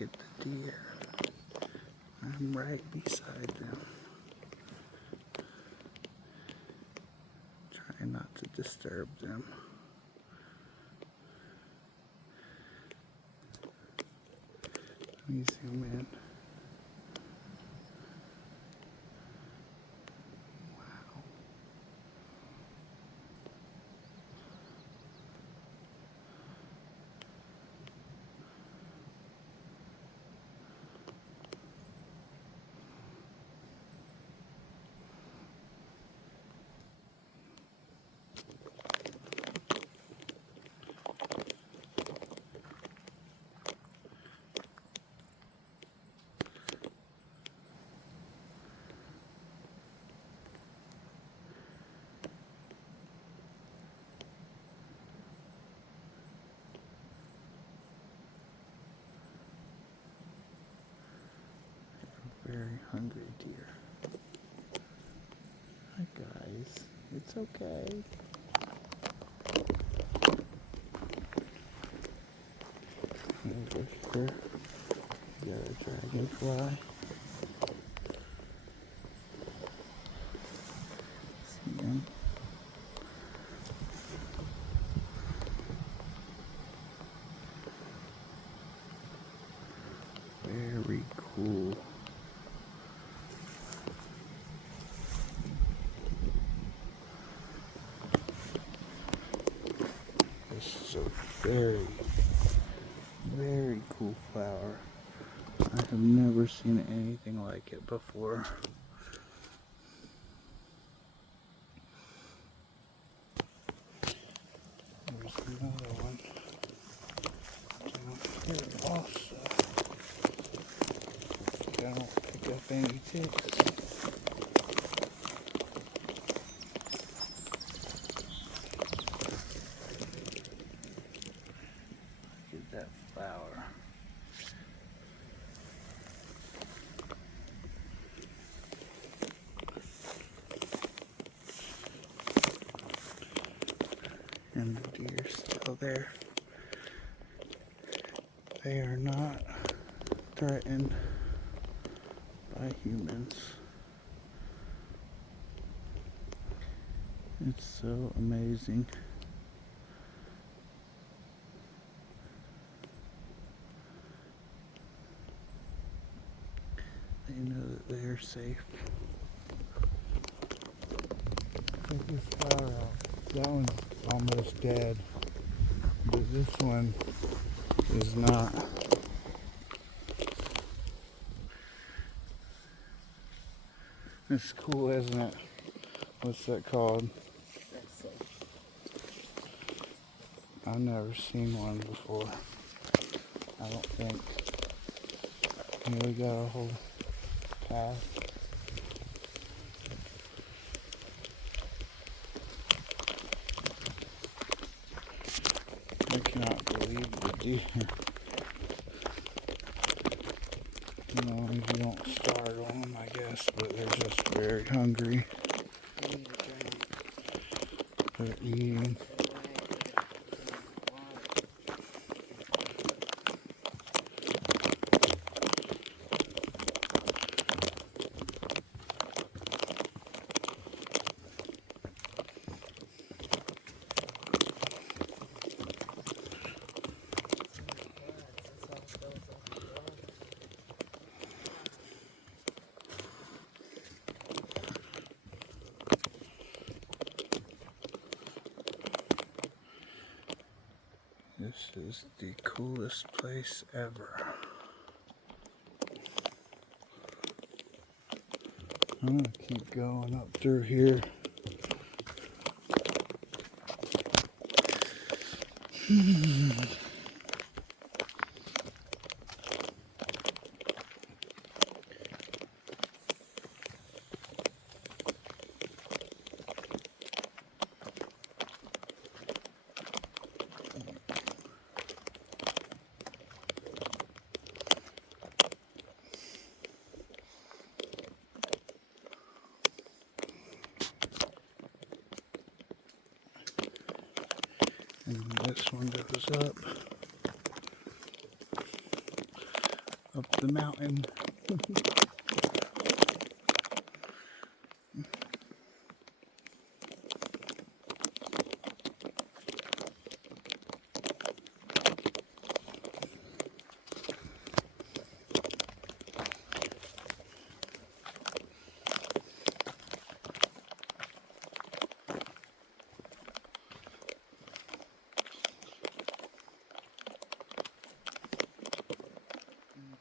at the deer. I'm right beside them. Try not to disturb them. Let me zoom in. Wow. Very hungry deer. Hi guys, it's okay. Over here, we got a dragonfly. See him? Very cool. This is a very, very cool flower. I have never seen anything like it before. There's another one down here also. I don't pick up any ticks. Look at that flower. And the deer's still there. They are not threatened by humans. It's so amazing. They know that they are safe. Check this flower out. That one's almost dead, but this one is not. It's cool, isn't it? What's that called? I've never seen one before. I don't think. Here we got a whole path. I cannot believe the deer. You know, you don't startle them, I guess, but they're just very hungry. They're eating. This is the coolest place ever. I'm gonna keep going up through here. And this one goes up. up the mountain.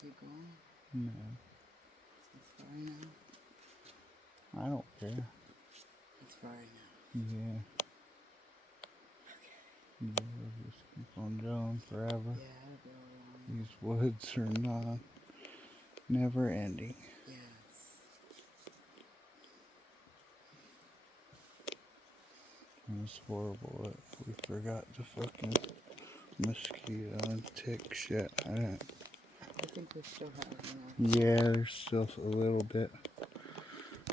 Keep going. No, It's far now. I don't care. It's far now. Yeah. Yeah, we'll just keep on going forever. Yeah, it'll go along. These woods are not never ending. Yes. And it's horrible that we forgot the fucking mosquito and tick shit. I think we still have enough. Yeah, there's still a little bit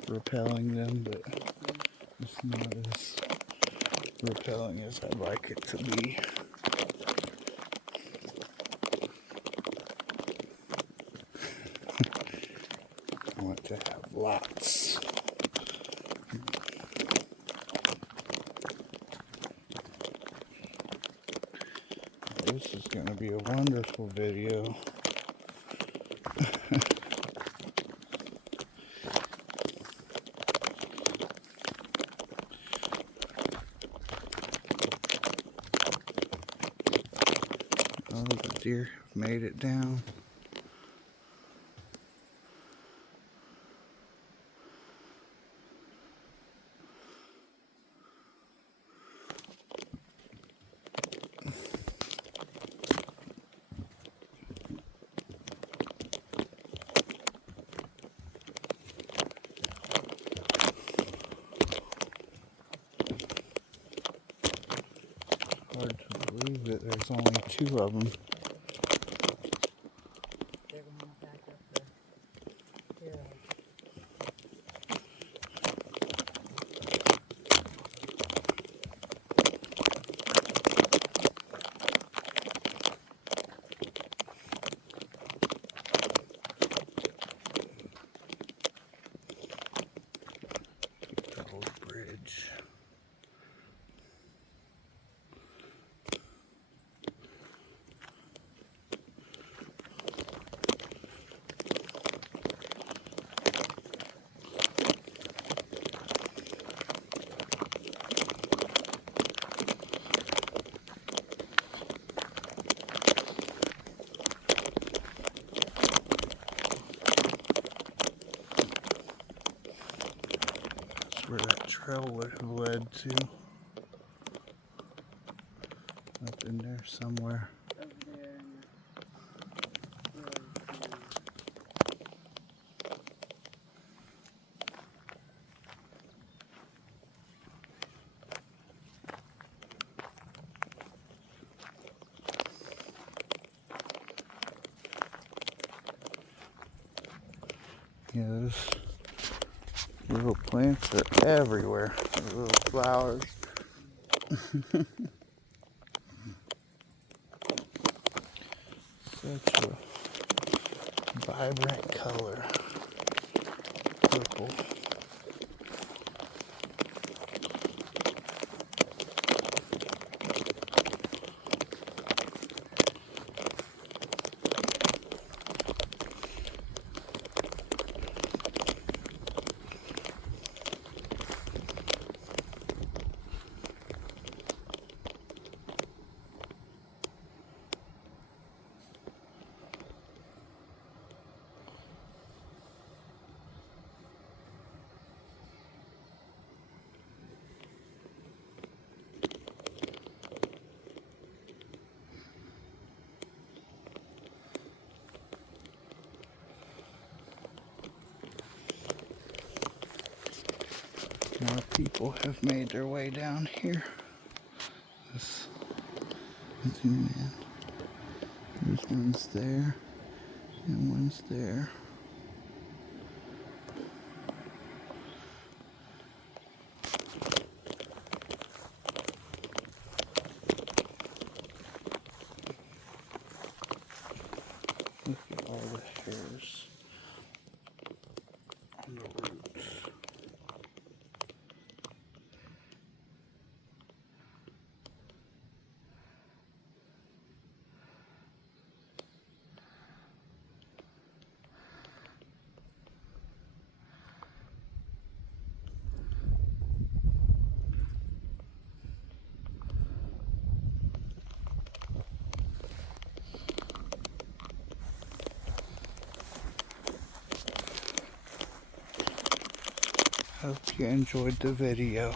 repelling them, but it's not as repelling as I'd like it to be. I want to have lots. This is going to be a wonderful video. Oh, the deer made it down. Hard to believe that there's only 2 of them. They're going back up the hill. The old bridge. That's where that trail would have led to. Up in there somewhere. Over there in the woods now. Yeah, those little plants are everywhere. The little flowers. Such a vibrant color. Purple. More people have made their way down here. Let's zoom in. There's one's there, and one's there. Look at all the the hairs on the roots. Hope you enjoyed the video.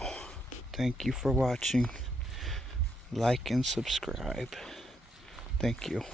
Thank you for watching. Like and subscribe. Thank you.